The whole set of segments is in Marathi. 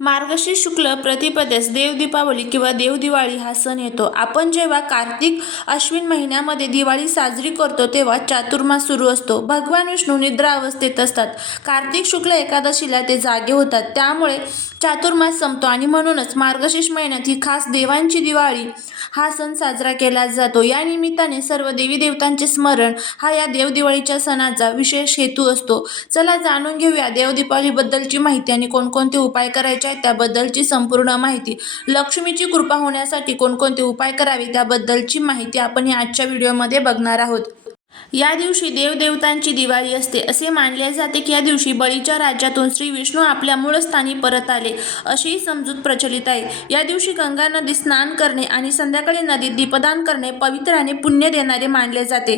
मार्गशीर्ष शुक्ल प्रतिपदेस देव दीपावली किंवा देवदिवाळी हा सण येतो. आपण जेव्हा कार्तिक अश्विन महिन्यामध्ये दिवाळी साजरी करतो तेव्हा चातुर्मास सुरू असतो. भगवान विष्णू निद्रा अवस्थेत असतात. कार्तिक शुक्ल एकादशीला ते जागे होतात. त्यामुळे चातुर्मास संपतो आणि म्हणूनच मार्गशीर्ष महिन्यात ही खास देवांची दिवाळी हा सण साजरा केला जातो. या निमित्ताने सर्व देवी देवतांचे स्मरण हा या देवदिवाळीच्या सणाचा विशेष हेतू असतो. चला जाणून घेऊया देवदिवाळीबद्दलची माहिती आणि कोणकोणते उपाय करायचे आहेत त्याबद्दलची संपूर्ण माहिती. लक्ष्मीची कृपा होण्यासाठी कोणकोणते उपाय करावे त्याबद्दलची माहिती आपण या आजच्या व्हिडिओमध्ये बघणार आहोत. या दिवशी देवदेवतांची दिवाळी असते असे मानले जाते की या दिवशी बळीच्या राज्यातून श्री विष्णू आपल्या मूळ स्थानी परत आले अशी समजूत प्रचलित आहे. या दिवशी गंगा नदीत स्नान करणे आणि संध्याकाळी नदीत दीपदान करणे पवित्र आणि पुण्य देणारे मानले जाते.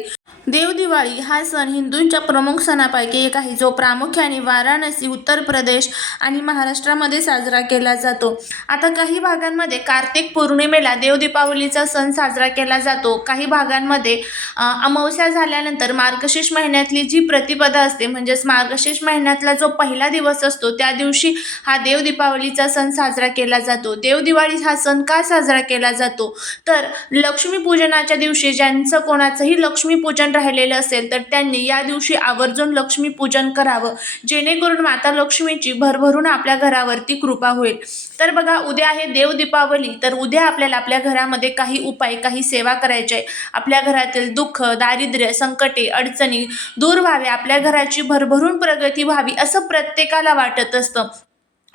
देव दिवाळी हा सण हिंदूंच्या प्रमुख सणापैकी एक आहे जो प्रामुख्याने वाराणसी उत्तर प्रदेश आणि महाराष्ट्रामध्ये साजरा केला जातो. आता काही भागांमध्ये कार्तिक पौर्णिमेला देवदीपावलीचा सण साजरा केला जातो. काही भागांमध्ये अमावस्या झाल्यानंतर मार्गशीर्ष महिन्यातली जी प्रतिपदा असते म्हणजेच मार्गशीर्ष महिन्यातला जो पहिला दिवस असतो त्या दिवशी हा देवदीपावलीचा सण साजरा केला जातो. देव दिवाळी हा सण का साजरा केला जातो? तर लक्ष्मीपूजनाच्या दिवशी ज्यांचं कोणाचंही लक्ष्मीपूजन राहिलेलं असेल तर त्यांनी या दिवशी आवर्जून लक्ष्मीपूजन करावं. जेणेकरून माता लक्ष्मीची भरभरून आपल्या घरावरती कृपा होईल. तर बघा उद्या आहे देव दीपावली. तर उद्या आपल्याला आपल्या घरामध्ये काही उपाय काही सेवा करायचे आहे. आपल्या घरातील दुःख दारिद्र्य संकटे अडचणी दूर व्हावे. आपल्या घराची भरभरून प्रगती व्हावी असं प्रत्येकाला वाटत असतं.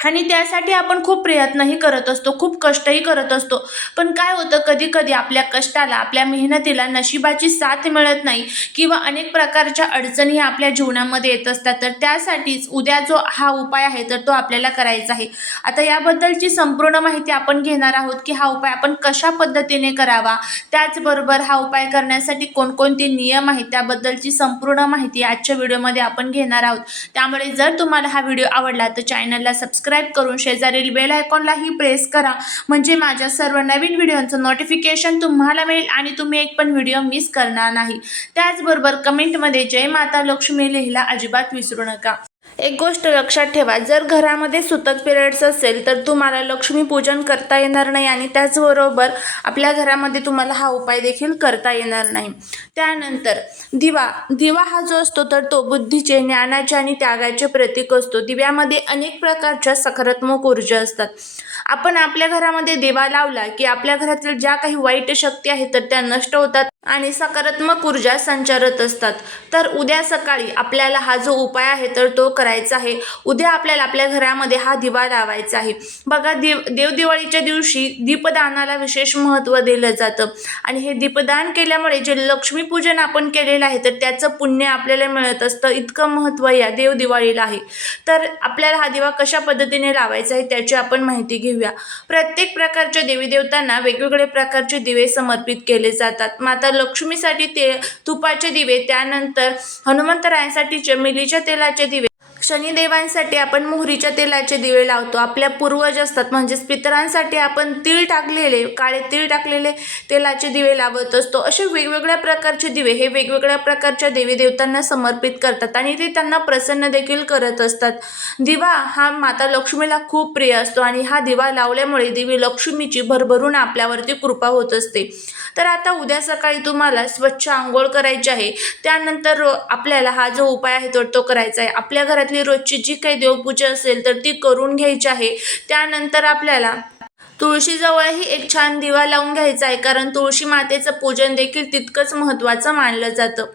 आणि त्यासाठी आपण खूप प्रयत्नही करत असतो खूप कष्टही करत असतो. पण काय होतं कधी कधी आपल्या कष्टाला आपल्या मेहनतीला नशिबाची साथ मिळत नाही किंवा अनेक प्रकारच्या अडचणी आपल्या जीवनामध्ये येत असतात. तर त्यासाठीच उद्या जो हा उपाय आहे तर तो आपल्याला करायचा आहे. आता याबद्दलची संपूर्ण माहिती आपण घेणार आहोत की हा उपाय आपण कशा पद्धतीने करावा? त्याचबरोबर हा उपाय करण्यासाठी कोणकोणते नियम आहेत? त्याबद्दलची संपूर्ण माहिती आजच्या व्हिडिओमध्ये आपण घेणार आहोत. त्यामुळे जर तुम्हाला हा व्हिडिओ आवडला तर चॅनलला सबस्क्राईब करून शेजारील बेल आयकॉनलाही प्रेस करा. म्हणजे माझ्या सर्व नवीन व्हिडिओचं नोटिफिकेशन तुम्हाला मिळेल आणि तुम्ही एक पण व्हिडिओ मिस करणार नाही. त्याचबरोबर कमेंटमध्ये जय माता लक्ष्मी लिहिला अजिबात विसरू नका. एक गोष्ट लक्षात ठेवा जर घरामध्ये सुतक पिरियड्स असेल तर तुम्हाला लक्ष्मीपूजन करता येणार नाही आणि त्याचबरोबर आपल्या घरामध्ये तुम्हाला हा उपाय देखील करता येणार नाही. त्यानंतर दिवा दिवा हा जो असतो तर तो बुद्धीचे ज्ञानाचे आणि त्यागाचे प्रतीक असतो. दिव्यामध्ये अनेक प्रकारच्या सकारात्मक ऊर्जा असतात. आपण आपल्या घरामध्ये दिवा लावला की आपल्या घरातील ज्या काही वाईट शक्ती आहेत तर त्या नष्ट होतात. आणि सकारात्मक ऊर्जा संचारत असतात. तर उद्या सकाळी आपल्याला हा जो उपाय आहे तर तो करायचा आहे. उद्या आपल्याला आपल्या घरामध्ये हा दिवा लावायचा आहे. बघा देव देवदिवाळीच्या दिवशी दीपदानाला विशेष महत्त्व दिलं जातं. आणि हे दीपदान केल्यामुळे जे लक्ष्मीपूजन आपण केलेलं आहे तर त्याचं पुण्य आपल्याला मिळत असतं. इतकं महत्त्व या देवदिवाळीला आहे. तर आपल्याला हा दिवा कशा पद्धतीने लावायचा आहे त्याची आपण माहिती घेऊया. प्रत्येक प्रकारच्या देवीदेवतांना वेगवेगळ्या वेगवेगळे प्रकारचे दिवे समर्पित केले जातात. माता लक्ष्मीसाठी ते तुपाचे दिवे त्यानंतर हनुमंतरायांसाठी चमेलीच्या तेलाचे दिवे. शनिदेवांसाठी आपण मोहरीच्या तेलाचे दिवे लावतो. आपल्या पूर्वज असतात म्हणजेच पितरांसाठी आपण तीळ टाकलेले काळे तीळ टाकलेले तेलाचे दिवे लावत असतो. असे वेगवेगळ्या प्रकारचे दिवे हे वेगवेगळ्या प्रकारच्या देवी देवतांना समर्पित करतात आणि ते त्यांना प्रसन्न देखील करत असतात. दिवा हा माता लक्ष्मीला खूप प्रिय असतो आणि हा दिवा लावल्यामुळे देवी लक्ष्मीची भरभरून आपल्यावरती कृपा होत असते. तर आता उद्या सकाळी तुम्हाला स्वच्छ आंघोळ करायची आहे. त्यानंतर आपल्याला हा जो उपाय आहे तो तो करायचा आहे. आपल्या घरात आपली रोजची जी काही देवपूजा असेल तर ती करून घ्यायची आहे. त्यानंतर आपल्याला तुळशीजवळही एक छान दिवा लावून घ्यायचा आहे कारण तुळशी मातेचं पूजन देखील तितकंच महत्त्वाचं मानलं जातं.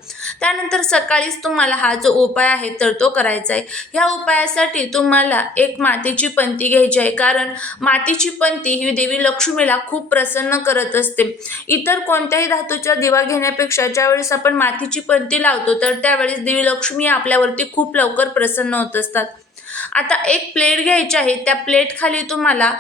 त्यानंतर सकाळीच तुम्हाला हा जो उपाय आहे तर तो करायचा आहे. ह्या उपायासाठी तुम्हाला एक मातीची पंती घ्यायची आहे कारण मातीची पंती ही देवी लक्ष्मीला खूप प्रसन्न करत असते. इतर कोणत्याही धातूचा दिवा घेण्यापेक्षा ज्यावेळेस आपण मातीची पंती लावतो तर त्यावेळेस देवी लक्ष्मी आपल्यावरती खूप लवकर प्रसन्न होत असतात. आता एक प्लेट घ्यायची आहे त्या प्लेटखाली तुम्हाला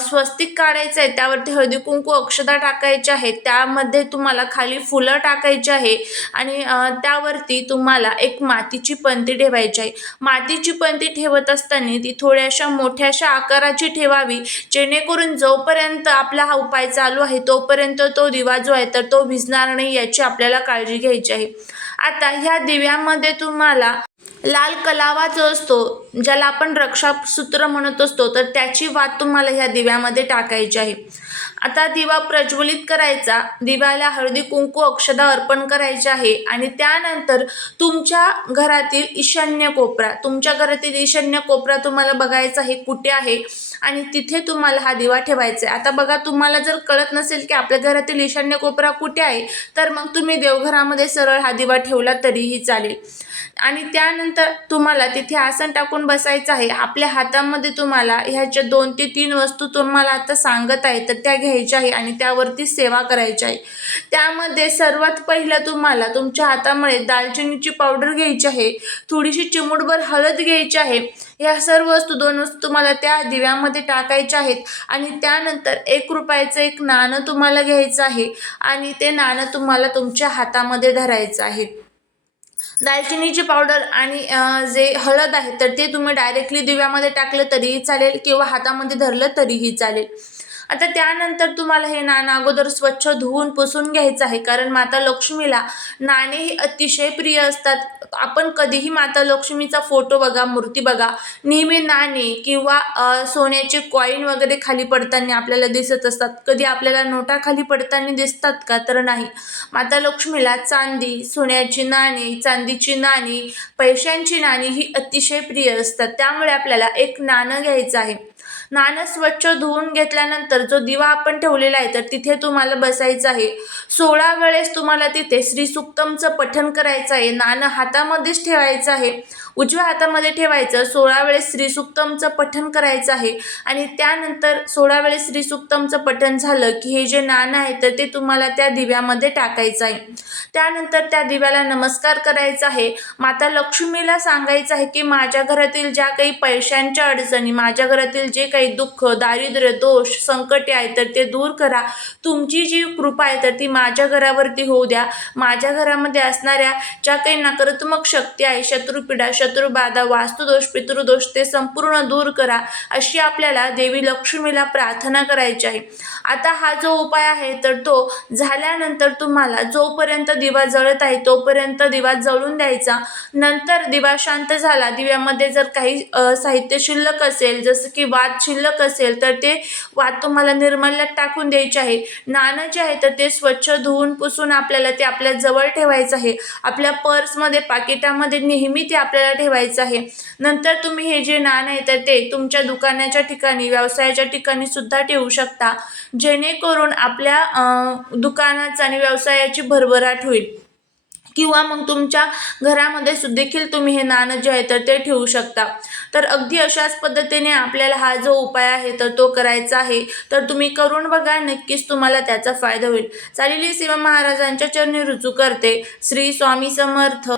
स्वस्तिक काढायचं आहे त्यावरती हळदी कुंकू अक्षदा टाकायच्या आहेत त्यामध्ये तुम्हाला खाली फुलं टाकायची आहे आणि त्यावरती तुम्हाला एक मातीची पंती ठेवायची आहे. मातीची पंती ठेवत असताना ती थोड्याशा मोठ्याशा आकाराची ठेवावी जेणेकरून जोपर्यंत आपला हा उपाय चालू आहे तोपर्यंत तो दिवा जो आहे तर तो भिजणार नाही याची आपल्याला काळजी घ्यायची आहे. आता ह्या दिव्यामध्ये तुम्हाला लाल कलावा जो असतो ज्याला आपण रक्षासूत्र म्हणत असतो तर त्याची वात तुम्हाला ह्या दिव्यामध्ये टाकायची आहे. आता दिवा प्रज्वलित करायचा. दिव्याला हळदी कुंकू अक्षदा अर्पण करायचे आहे. आणि त्यानंतर तुमच्या घरातील ईशान्य कोपरा. तुमच्या घरातील ईशान्य कोपरा तुम्हाला बघायचा आहे कुठे आहे? आणि तिथे तुम्हाला हा दिवा ठेवायचा आहे. आता बघा तुम्हाला जर कळत नसेल की आपल्या घरातील ईशान्य कोपरा कुठे आहे तर मग तुम्ही देवघरामध्ये सरळ हा दिवा ठेवला तरीही चालेल. आणि त्यानंतर तुम्हाला तिथे आसन टाकून बसायचं आहे. आपल्या हातामध्ये तुम्हाला ह्याच्या दोन ते तीन वस्तू तुम्हाला आता सांगत आहे. तर त्या घ्यायची आहे आणि त्यावरती सेवा करायची आहे. त्यामध्ये सर्वात पहिलं तुम्हाला तुमच्या हातामुळे दालचिनीची पावडर घ्यायची आहे थोडीशी चिमूटभर हळद घ्यायची आहे. ह्या सर्व वस्तू दोन वस्तू तुम्हाला त्या दिव्यामध्ये टाकायच्या आहेत आणि त्यानंतर एक रुपयाचं एक नाणं तुम्हाला घ्यायचं आहे आणि ते नाणं तुम्हाला तुमच्या हातामध्ये धरायचं आहे. दालचिनीची पावडर आणि जे हळद आहे तर ते तुम्ही डायरेक्टली दिव्यामध्ये टाकलं तरीही चालेल किंवा हातामध्ये धरलं तरीही चालेल. आता त्यानंतर तुम्हाला हे नाणं अगोदर स्वच्छ धुवून पुसून घ्यायचं आहे. कारण माता लक्ष्मीला नाणे ही अतिशय प्रिय असतात. आपण कधीही माता लक्ष्मीचा फोटो बघा मूर्ती बघा. नेहमी नाणे किंवा सोन्याचे कॉईन वगैरे खाली पडताना आपल्याला दिसत असतात. कधी आपल्याला नोटा खाली पडताना दिसतात का? तर नाही. माता लक्ष्मीला चांदी सोन्याची नाणी चांदीची नाणी पैशांची नाणी ही अतिशय प्रिय असतात. त्यामुळे आपल्याला एक नाणं घ्यायचं आहे. नाणं स्वच्छ धुवून घेतल्यानंतर जो दिवा आपण ठेवलेला आहे तर तिथे तुम्हाला बसायचं आहे. सोळा वेळेस तुम्हाला तिथे श्रीसुक्तमचं पठण करायचं आहे. नाणं हातामध्येच ठेवायचं आहे. उजव्या हातामध्ये ठेवायचं सोळा वेळेस श्रीसुक्तमचं पठण करायचं आहे. आणि त्यानंतर सोळा वेळेस श्रीसुक्तमचं पठण झालं की हे जे नाणं आहे तर ते तुम्हाला त्या दिव्यामध्ये टाकायचं आहे. त्यानंतर त्या दिव्याला नमस्कार करायचा आहे. माता लक्ष्मीला सांगायचं आहे की माझ्या घरातील ज्या काही पैशांच्या अडचणी माझ्या घरातील जे काही दुःख दारिद्र्य दोष संकटे आहेत तर ते दूर करा. तुमची जी कृपा आहे तर ती माझ्या घरावरती होऊ द्या. माझ्या घरामध्ये असणाऱ्या ज्या काही नकारात्मक शक्ती आहे शत्रुपीडा शत्रुबाधा वास्तुदोष पितृदोष ते संपूर्ण दूर करा अशी आपल्याला देवी लक्ष्मीला प्रार्थना करायची आहे. आता हा जो उपाय आहे तर तो झाल्यानंतर तुम्हाला जोपर्यंत दिवा जळत आहे तोपर्यंत दिवा जळून द्यायचा. नंतर दिवा शांत झाला. दिव्यामध्ये जर काही साहित्य शिल्लक असेल जसं की वाद शिल्लक असेल तर ते वाद तुम्हाला निर्मल्यात टाकून द्यायचे आहे. नाणं जे आहे तर ते स्वच्छ धुवून पुसून आपल्याला ते आपल्या जवळ ठेवायचं आहे. आपल्या पर्समध्ये पाकिटामध्ये नेहमी ते आपल्याला ठेवायचं आहे. नंतर तुम्ही हे जे नाणं आहे तर ते तुमच्या दुकानाच्या ठिकाणी व्यवसायाच्या ठिकाणी सुद्धा ठेवू शकता. जेणेकरून आपल्या दुकानाचा आणि व्यवसायाची भरभराट होईल. किंवा मग तुमच्या घरामध्ये देखील तुम्ही हे नाणं जे आहे तर ते ठेवू शकता. तर अगदी अशाच पद्धतीने आपल्याला हा जो उपाय आहे तर तो करायचा आहे. तर तुम्ही करून बघा नक्कीच तुम्हाला त्याचा फायदा होईल. चालेली सेवा महाराजांच्या चरणी रुजू करते. श्री स्वामी समर्थ.